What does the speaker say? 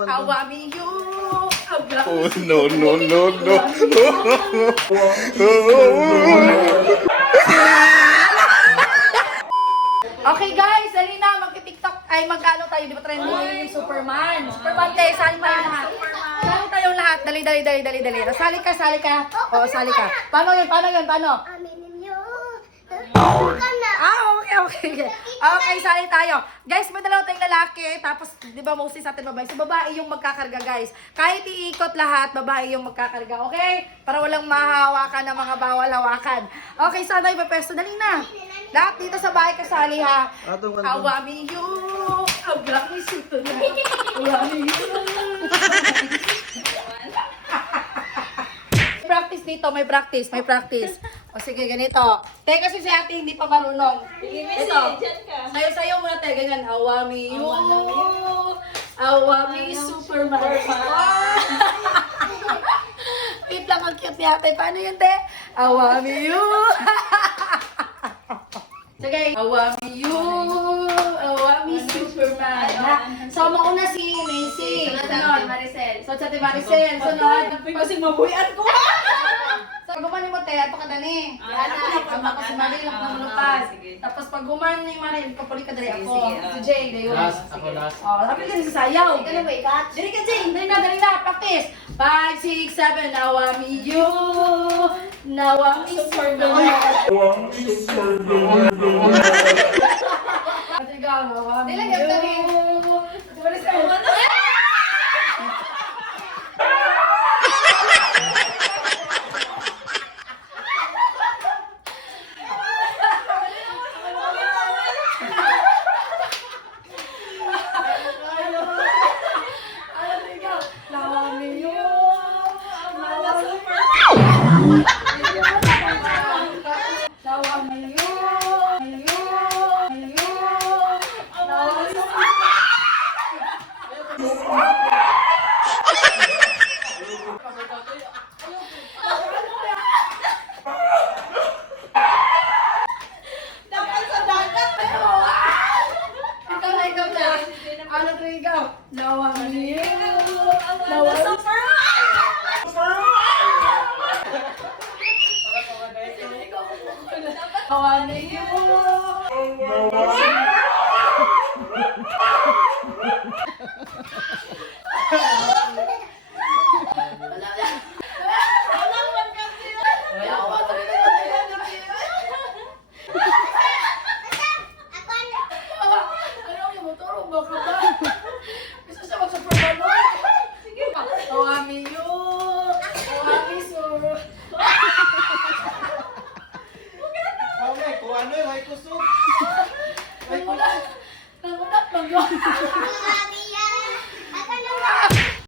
Awami you. Oh, no, no, no, no. Okay guys, dali na, magti-tiktok. Ay, mag-ano tayo, di ba trending yung Superman? Superman tayo, sali tayo lahat. Sali tayo lahat. Dali. Sali ka. Oo, sali ka. Paano yun? Paano? Aminin niyo. Okay. Okay, sali tayo. Guys, may dalawa tayong lalaki, tapos, di ba, mostly sa atin babae. So, babae yung magkakarga, guys. Kahit iikot lahat, babae yung magkakarga, okay? Para walang mahawakan ng mga bawal hawakan. Okay, saan tayo papesto? Dali na. Lahat dito sa bahay kasali, ha? Awami you. Awami sito na. Awami you. May practice. O sige, ganito. Teka kasi si ate hindi pa marunong. Ito. Sayo muna tayo, ganyan. Awami you. Awami Superman. Wait lang, ang cute ni ate. Paano yun, te? Awami you. Sige. Awami you. Awami Superman. So, mauna si Macy. Sunod. So, sa Maricel. Sunod. Kasi mabuyan ko. So, pag gumanin mo, te, ato ka dali. Tapos si Maril, ako nang lupas. Tapos pag gumanin ni Maril, kapuli ka dali ako. Si Jay, dayo. Ako last. Oh, rapid ka sa sayaw. Ikaw na ba, ikat? Dali ka, Jay. Dali na. Practice. 5, 6, 7. Awami you. Nawami Superman. Dili ka, dali. Awami